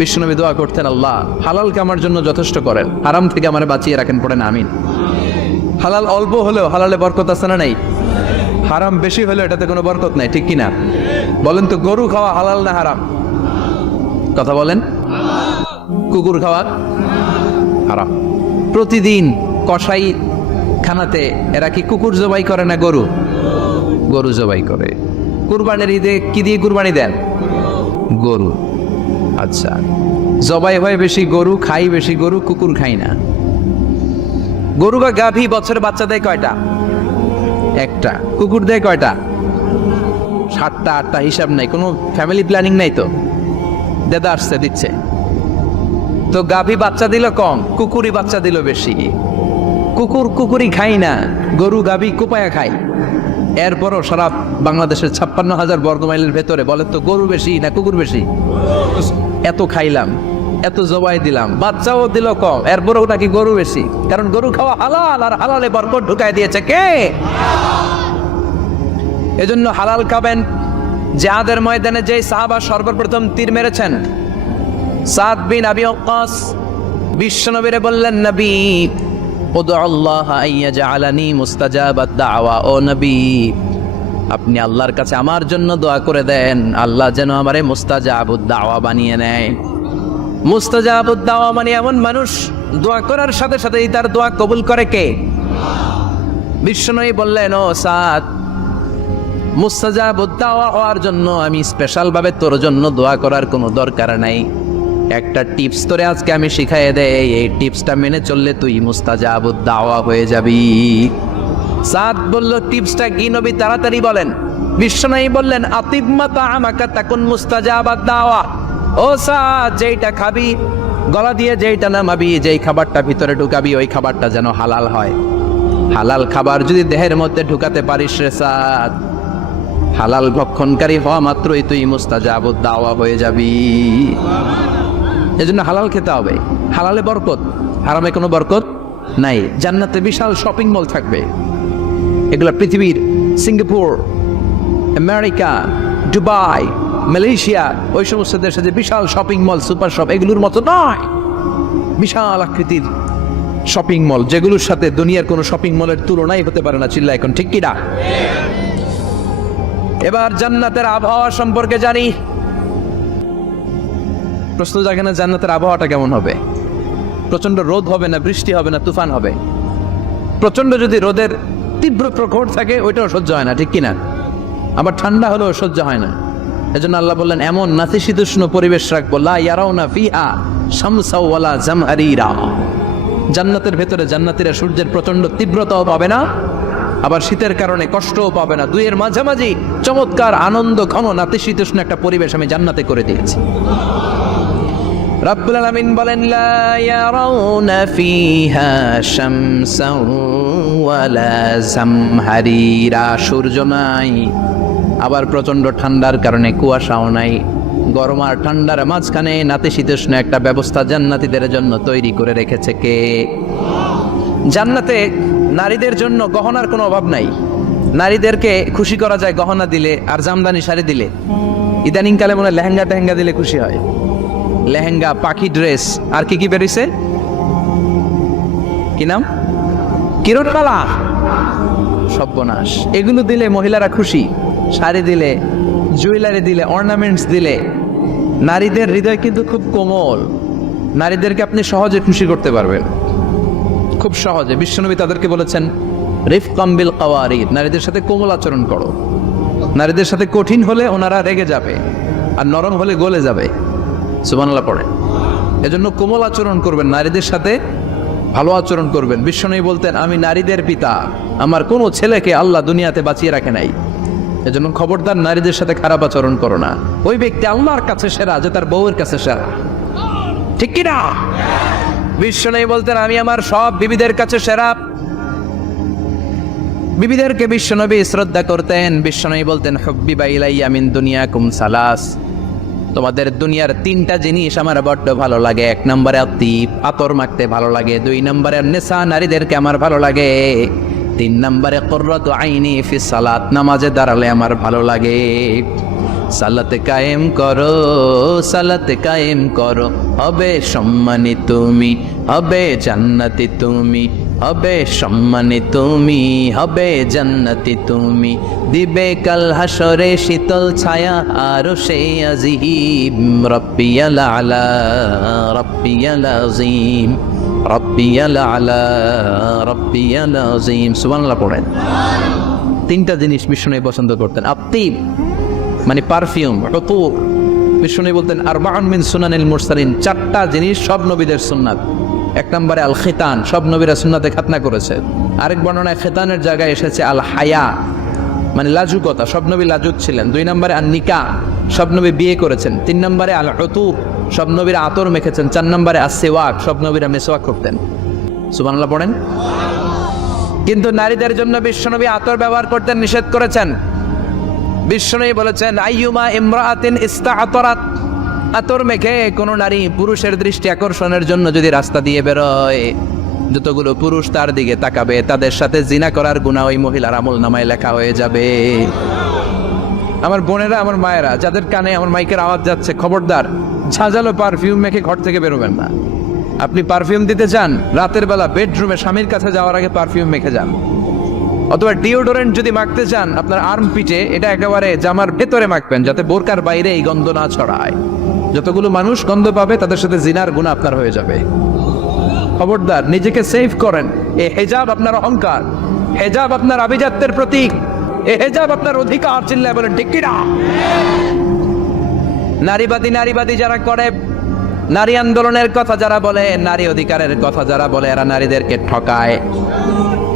বিশ্বনবী দোয়া করতেন, আল্লাহ হালালকে আমার জন্য যথেষ্ট করেন, হারাম থেকে আমারে বাঁচিয়ে রাখেন, পড়েন আমিন। হালাল অল্প হলেও হালালে বরকত আছে না নাই? হারাম বেশি হলেও এটাতে কোনো বরকত নাই, ঠিক কিনা? বলেন তো, গরু খাওয়া হালাল না হারাম? কথা বলেন। কুকুর খাওয়া হারাম। প্রতিদিন কসাই খানাতে এরা কি কুকুর জবাই করে না গরু? গরু জবাই করে। কুরবানির ঈদে কি দিয়ে কুরবানি দেন? গরু। আচ্ছা, জবাই হয় বেশি গরু, খাই বেশি গরু, কুকুর খাই না। গরু বা গাভী বছরে বাচ্চা দেয় কয়টা? একটা। কুকুর দেয় কয়টা? 7টা 8টা, হিসাব নাই, কোনো ফ্যামিলি প্ল্যানিং নাই তো, দেদা আসছে দিচ্ছে। তো গাভী বাচ্চা দিল কম, কুকুরই বাচ্চা দিল বেশি। কুকুরই খাই না, গরু গাভী কোপায়া খাই। এরপরও সারা বাংলাদেশের 56,000 বর্গমাইলের ভেতরে বলে তো গরু বেশি না কুকুর বেশি? এত খাইলাম, এত জবাই দিলাম, বাচ্চাও দিল কম, এরপরও নাকি গরু বেশি। কারণ গরু খাওয়া হালাল, আর হালালে বরকত ঢুকাই দিয়েছে কে? এজন্য হালাল খাবেন। জিহাদের ময়দানে যে সাহাবা সর্বপ্রথম তীর মেরেছেন, সাদ বিন আবি ওয়াক্কাস, বিশ্বনবীরে বললেন, নবী উদউ আল্লাহ আইয়াজআলানি মুস্তাজাবাদ দাওয়া। ও নবী, আপনি আল্লাহর কাছে আমার জন্য দোয়া করে দেন, আল্লাহ যেন আমারে মুস্তাজাবুদ দাওয়া বানিয়ে নেয়। মুস্তাজাবুদ দাওয়া মানে এমন মানুষ দোয়া করার সাথে সাথেই তার দোয়া কবুল করে কে? বিশ্বনবী বললেন, ও সাদ, মুস্তাজাবুদ দাওয়া হওয়ার জন্য আমি স্পেশাল ভাবে তোর জন্য দোয়া করার কোনো দরকার নাই। একটা টিপস তোরে আজকে আমি শিখাইয়ে দেই, এই টিপসটা মেনে চললে তুই মুস্তাজাবুদ দাওয়া হয়ে যাবি। সাদ বলল, টিপসটা কি নবী? তাড়াতাড়ি বলেন। বিশ্বনবী বললেন, আতিব মা তাআমাকা তাকুন মুস্তাজাবাদ দাওয়া। ও সাদ, যেইটা খাবি, গলা দিয়ে যেইটা নামাবি, যেই খাবারটা ভিতরে ঢুকাবি, ওই খাবারটা যেন হালাল হয়। হালাল খাবার যদি দেহের মধ্যে ঢুকাতে পারিস রে সাদ, হালাল ভক্ষণকারী হওয়া মাত্রই তুই মুস্তাজাবুদ দাওয়া হয়ে যাবি। এজন্য হালাল খেতে হবে, হালালে বরকত, হারামে কোনো বরকত নাই। জান্নাতে বিশাল শপিং মল থাকবে, এগুলো পৃথিবীর সিঙ্গাপুর, আমেরিকা, দুবাই, মালয়েশিয়া, ওই সমস্ত দেশে যে বিশাল শপিং মল, সুপার শপ, এগুলোর মতো নয়। বিশাল আকৃতির শপিং মল, যেগুলোর সাথে দুনিয়ার কোনো শপিং মলের তুলনাই হতে পারে না। চিল্লা এখন ঠিক কিনা? এবার জান্নাতের আবহাওয়া সম্পর্কে জানি। প্রশ্ন জাগে না, জান্নাতের আবহাওয়াটা কেমন হবে? প্রচন্ড রোদ হবে না, বৃষ্টি হবে না, তুফান হবে? প্রচন্ড যদি রোদের তীব্র প্রখর থাকে, ওইটাও সহ্য হয় না, ঠিক কিনা? আবার ঠান্ডা হলেও সহ্য হয় না। এজন্য আল্লাহ বললেন, এমন নাতিশীতোষ্ণ পরিবেশ রাখবো, লা ইয়ারাউনা ফিহা শামসা ওয়ালা জামহারিরা। জান্নাতের ভেতরে জান্নাতীরা সূর্যের প্রচন্ড তীব্রতাও পাবে না, আবার শীতের কারণে কষ্টও পাবে না। দুইয়ের মাঝামাঝি চমৎকার আনন্দ ঘন নাতিশীতোষ্ণ একটা পরিবেশ আমি জান্নাতে করে দিয়েছি। রাব্বুল আলামিন বলেন, লা ইয়ারাউনা ফিহা শামসা ওয়ালা জামহারিরা। সূর্য নাই, আবার প্রচন্ড ঠান্ডার কারণে কুয়াশাও নাই, গরম আর ঠান্ডার মাঝখানে নাতিশীতোষ্ণ একটা ব্যবস্থা জান্নাতীদের জন্য তৈরি করে রেখেছে কে? জান্নাতে নারীদের জন্য গহনার কোনো অভাব নাই। নারীদেরকে খুশি করা যায় গহনা দিলে আর জামদানি শাড়ি দিলে। ইদানিং কালে মনে হয় লেহেঙ্গা টেহেঙ্গা দিলে খুশি হয়। লেহেঙ্গা, পাখি ড্রেস, আর কি কি বেরিয়েছে, কি নাম, কিরণমালা, সর্বনাশ। এগুলো দিলে মহিলারা খুশি। শাড়ি দিলে, জুয়েলারি দিলে, অর্নামেন্টস দিলে। নারীদের হৃদয় কিন্তু খুব কোমল। নারীদেরকে আপনি সহজে খুশি করতে পারবেন, খুব সহজে। বিশ্বনবী তাদেরকে বলেছেন রিফকাম বিল কাওয়ারিদ, নারীদের সাথে কোমল আচরণ করো। নারীদের সাথে কঠিন হলে ওনারা রেগে যাবে, আর নরম হলে গলে যাবে। সুবহানাল্লাহ পড়ে। এজন্য কোমল আচরণ করবেন, নারীদের সাথে ভালো আচরণ করবেন। বিশ্বনবী বলতেন আমি নারীদের পিতা, আমার কোনো ছেলেকে আল্লাহ দুনিয়াতে বাঁচিয়ে রাখে নাই। এজন্য খবরদার নারীদের সাথে খারাপ আচরণ করো না। ওই ব্যক্তি আল্লাহর কাছে সেরা যে তার বউয়ের কাছে সেরা, ঠিক কি না? বিশ্বনবী বলতেন আমি আমার সব বিবিদের কাছে সেরা। বিবিদেরকে বিশ্বনবী শ্রদ্ধা করতেন। বিশ্বনবী বলতেন হুব্বিবা ইলাইয়া মিন দুনিয়াকুম সালাস, তোমাদের দুনিয়ার তিনটা জিনিস আমার বড্ড ভালো লাগে। এক নম্বরে আতিব, আতর মাখতে ভালো লাগে। দুই নম্বরে নেশা, নারীদেরকে আমার ভালো লাগে। তিন নম্বরে কুররাতু আইনি ফি সালাত, নামাজে দাঁড়ালে আমার ভালো লাগে। সালাতে কায়েম করো, সালাতে কায়েম করো, হবে সম্মানী তুমি, হবে জান্নাতি তুমি, হবে সম্মানী তুমি, হবে জান্নাতি তুমি। দিবে কাল হাসরে শীতল ছায়া আর সেই আজিম, রব্বিয়াল আলা, রব্বিয়াল আযীম, রব্বিয়াল আলা, রব্বিয়াল আযীম। সুবহানাল্লাহ পড়েন। তিনটা জিনিস বিষ্ণু পছন্দ করতেন। আতিব মানে পারফিউম, উতুর। বিষ্ণু বলতেন আরবাউন মিন সুনানিল মুরসালিন, চারটা জিনিস সব নবীদের সুন্নাত। এক নম্বরে আল খিতান, সব নবীরা সুন্নাতে খাতনা করেছে। আরেক বর্ণনায় খিতানের জায়গায় এসেছে আল হায়া, মানে লাজুকতা, সব নবী লাজুক ছিলেন। দুই নম্বরে আল নিকাহ, সব নবী বিয়ে করেছেন। তিন নম্বরে আল উতুর, সব নবীরা আতর মেখেছেন। চার নম্বরে আসওয়াক, সব নবীরা মেসওয়াক করতেন। সুবহানাল্লাহ পড়েন। কিন্তু নারীদের জন্য বিশ্বনবী আতর ব্যবহার করতে নিষেধ করেছেন। বিশ্বনবী বলেছেন আইয়ুমা ইমরাআতিন ইস্তাআতারাত, আতর মেখে কোন নারী পুরুষের দৃষ্টি আকর্ষণের জন্য যদি রাস্তা দিয়ে বেরোয়, যতগুলো পুরুষ তার দিকে তাকাবে তাদের সাথে জিনা করার গুনাহ ওই মহিলার আমলনামায় লেখা হয়ে যাবে। আমার বোনেরা, আমার মায়েরা, যাদের কানে আমার মাইকের আওয়াজ যাচ্ছে, খবরদার ঝাঁঝালো পারফিউম মেখে ঘর থেকে বেরোবেন না। আপনি পারফিউম দিতে চান, রাতের বেলা বেডরুমে স্বামীর কাছে যাওয়ার আগে পারফিউম মেখে যান। অথবা ডিওডোরেন্ট যদি মাখতে চান, আপনার আর্ম পিটে, এটা একেবারে জামার ভেতরে মাখবেন, যাতে বোরকার বাইরে এই গন্ধ না ছড়ায়। যতগুলো মানুষ গন্ধ পাবে তাদের সাথে জিনার গুনাহ আপনার হয়ে যাবে। খবরদার, নিজেকে সেভ করেন। এই হেজাব আপনার অহংকার, হেজাব আপনার আভিজাত্যের প্রতীক, এই হেজাব আপনার অধিকার। চিল্লায় বলেন ঠিক কি না? নারীবাদী নারীবাদী যারা করে, নারী আন্দোলনের কথা যারা বলে, নারী অধিকারের কথা যারা বলে, এরা নারীদেরকে ঠকায়।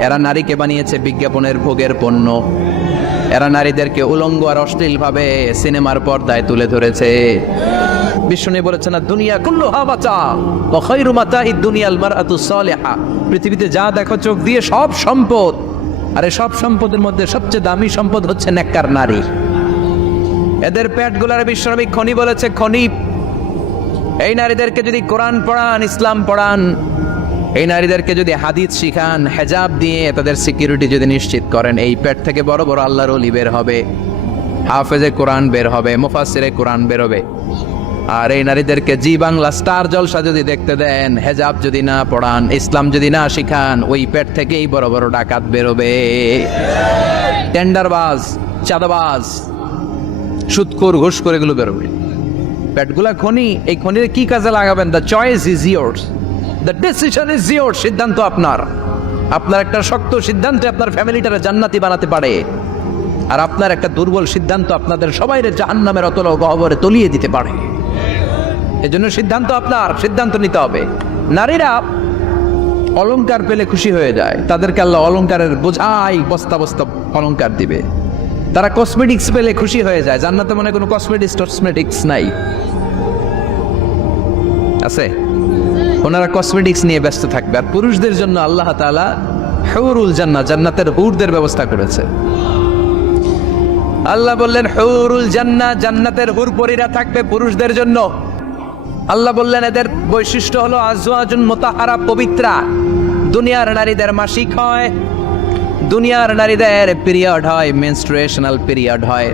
এরা নারীকে বানিয়েছে বিজ্ঞাপনের ভোগের পণ্য। এরা নারীদেরকে উলঙ্গ আর অশ্লীল ভাবে সিনেমার পর্দায় তুলে ধরেছে। বিষ্ণু বলেছেন না দুনিয়া কুল্লুহা মাতা ওয়া খায়রু মাতাঈদ দুনিয়াল মারআতু সালিহা, পৃথিবীতে যা দেখো চোখ দিয়ে সব সম্পদ, আর এই সব সম্পদের মধ্যে সবচেয়ে দামি সম্পদ হচ্ছে নেককার নারী। এদের পেটগুলার বিশ্বনবী খনি বলেছে, খনি। এই নারীদেরকে যদি কোরআন পড়ান, ইসলাম পড়ান, এই নারীদেরকে যদি হাদিস শিখান, হেজাব দিয়ে তাদের সিকিউরিটি যদি নিশ্চিত করেন, এই পেট থেকে বড় বড় আল্লাহর ওলি বের হবে, হাফেজে কোরআন বের হবে, মুফাসসিরে কোরআন বের হবে। আর এই নারীদেরকে জি বাংলা স্টার জলসা যদি দেখতে দেন, হেজাব যদি না পড়ান, ইসলাম যদি না শিখান, ওই পেট থেকেই বড় বড় ডাকাত বেরোবে, টেন্ডারবাজ, চাঁদাবাজ, সুদখোর, ঘুষখোর, এগুলো বেরোবে। পেটগুলা খনি। এই খনির কি কাজে লাগাবেন? The choice is yours, the decision is yours. সিদ্ধান্ত আপনার। আপনার একটা শক্ত সিদ্ধান্তে আপনার ফ্যামিলিটারে জান্নাতি বানাতে পারে, আর আপনার একটা দুর্বল সিদ্ধান্ত আপনাদের সবাইরে জাহান্নামের অতল গহ্বরে তলিয়ে দিতে পারে। এজন্য সিদ্ধান্ত আপনার, সিদ্ধান্ত নিতে হবে। নারীরা অলংকার পেলে খুশি হয়ে যায়, তাদেরকে আল্লাহ অলংকারের বোঝাই বস্তা বস্তা অলংকার দিবে। তারা কসমেটিক্স পেলে খুশি হয়ে যায়। জান্নাতে মনে কোনো কসমেটিক্স নাই, আছে? ওনারা কসমেটিক্স নিয়ে ব্যস্ত থাকবে। আর পুরুষদের জন্য আল্লাহ তাআলা হুরুল জান্নাহ, জান্নাতের হুরদের ব্যবস্থা করেছে। আল্লাহ বললেন হুরুল জান্নাহ, জান্নাতের হুরপরীরা থাকবে পুরুষদের জন্য। আল্লাহ বললেন এদের বৈশিষ্ট্য হলো আজওয়াজুন মুতাহারা, পবিত্রা। দুনিয়ার নারীদের মাসিক হয়, দুনিয়ার নারীদের পিরিয়ড হয়, মেনস্ট্রুয়েশনাল পিরিয়ড হয়।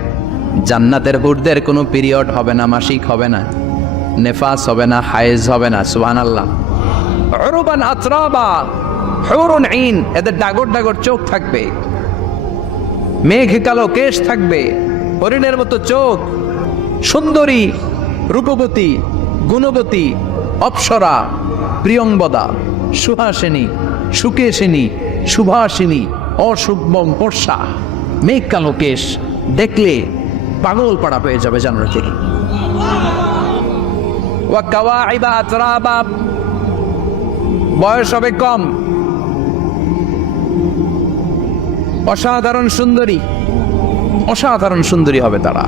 জান্নাতের হুরদের কোনো পিরিয়ড হবে না, মাসিক হবে না, নেফাস হবে না, হায়েজ হবে না। সুবহানাল্লাহ। উরবান আতরাবা, হুরুন আইন, এদের ডাগর ডাগর চোখ থাকবে, মেঘ কালো কেশ থাকবে, হরিণের মতো চোখ, সুন্দরী, রূপবতী, গুণবতী, অপ্সরা, প্রিয়ংবদা, সুহাসিনী, সুকেশিনী, সুভাষিনী, অশুভম বর্ষা, মেঘ কালো কেশ, দেখলে পাগল পাড়া পেয়ে যাবে জান্নাত থেকে। ওয়া কাওয়াইবা আতরাবা, বয়স হবে কম, অসাধারণ সুন্দরী, অসাধারণ সুন্দরী হবে তারা।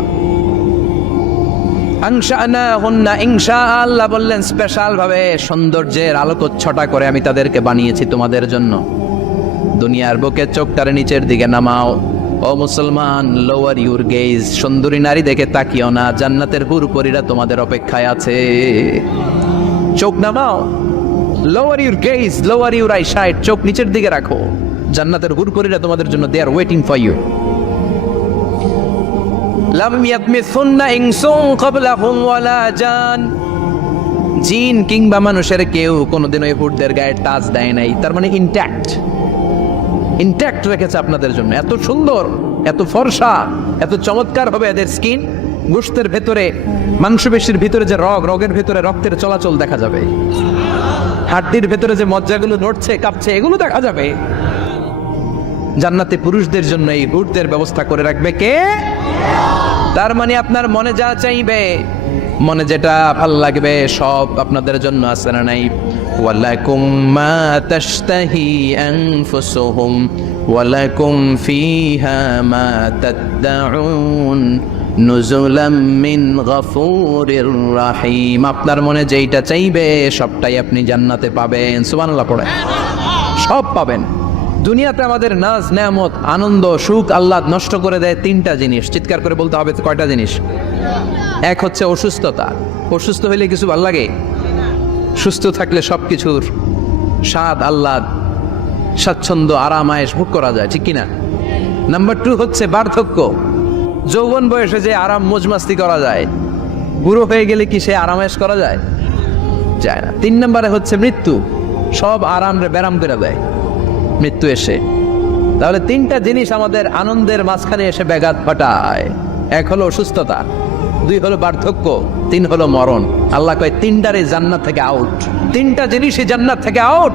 আনশানাহুন্না ইনশা, আল্লাহ বললেন স্পেশাল ভাবে সৌন্দর্যের আলোকচ্ছটা করে আমি তাদেরকে বানিয়েছি তোমাদের জন্য। দুনিয়ার বুকে চোখটারে নিচের দিকে নামাও। ও মুসলমান, লোয়ার ইউর গেজ, সুন্দরী নারী দেখে তাকিও না, জান্নাতের হুরপরীরা তোমাদের অপেক্ষায় আছে। চোখ নামাও, lower your gaze, lower your eyesight, চোখ নিচের দিকে রাখো, জান্নাতের হুরপরীরা তোমাদের জন্য they are waiting for you. লাম ইয়াতমিসুন্না ইনসুন ক্বাবলাহুম ওয়ালা জান, জিন কিংবা মানুষের কেউ কোনোদিন ওই হুরদের গায়ে টাচ দেয় নাই। তার মানে ইনট্যাক্ট, ইনট্যাক্ট রেখেছে আপনাদের জন্য। এত সুন্দর, এত ফর্সা, এত চমৎকার হবে এদের স্কিন। গোশতের ভেতরে, মাংসপেশির ভিতরে যে রগ, রগের ভেতরে রক্তের চলাচল দেখা যাবে, হাড্ডির ভেতরে যে মজ্জাগুলো নড়ছে কাঁপছে এগুলো দেখা যাবে। জান্নাতে পুরুষদের জন্য এই হুরদের ব্যবস্থা করে রাখবে কে? তার মানে আপনার মনে যা চাইবে, মনে যেটা ভাল লাগবে সব আপনাদের জন্য আছে না নাই? ওয়ালাকুম মা তাশতাহি আনফুসুহুম ওয়ালাকুম ফিহা মা তাদউন নুজুলাম মিন গফুরির রহিম। আপনার মনে যেইটা চাইবে সবটাই আপনি জান্নাতে পাবেন। সুবহানাল্লাহ পড়ে সব পাবেন। দুনিয়াতে আমাদের নাজ, নেয়ামত, আনন্দ, সুখ আল্লাহ নষ্ট করে দেয় তিনটা জিনিস। চিৎকার করে বলতে হবে কয়টা জিনিস? এক হচ্ছে অসুস্থতা। অসুস্থ হইলে কিছু ভাল লাগে? সুস্থ থাকলে সব কিছুর স্বাদ, আহ্লাদ, স্বাচ্ছন্দ্য, আরাম, আয়েশ ভোগ করা যায়, ঠিক কিনা? নাম্বার 2 হচ্ছে বার্ধক্য। যৌবন বয়সে যে আরাম মজমাস্তি করা যায়, বুড়ো হয়ে গেলে কি সে আরাম আয়েশ করা যায়? যায় না। 3 নম্বরে হচ্ছে মৃত্যু। সব আরাম রে ব্যারাম করে দেয় মৃত্যু এসে। তাহলে 3টা জিনিস আমাদের আনন্দের মাঝখানে এসে ব্যাঘাত ঘটায়। 1 হলো অসুস্থতা, 2 হলো বার্ধক্য, 3 হলো মরণ। আল্লাহ কয় 3টারে জান্নাত থেকে আউট। 3টা জিনিসই জান্নাত থেকে আউট।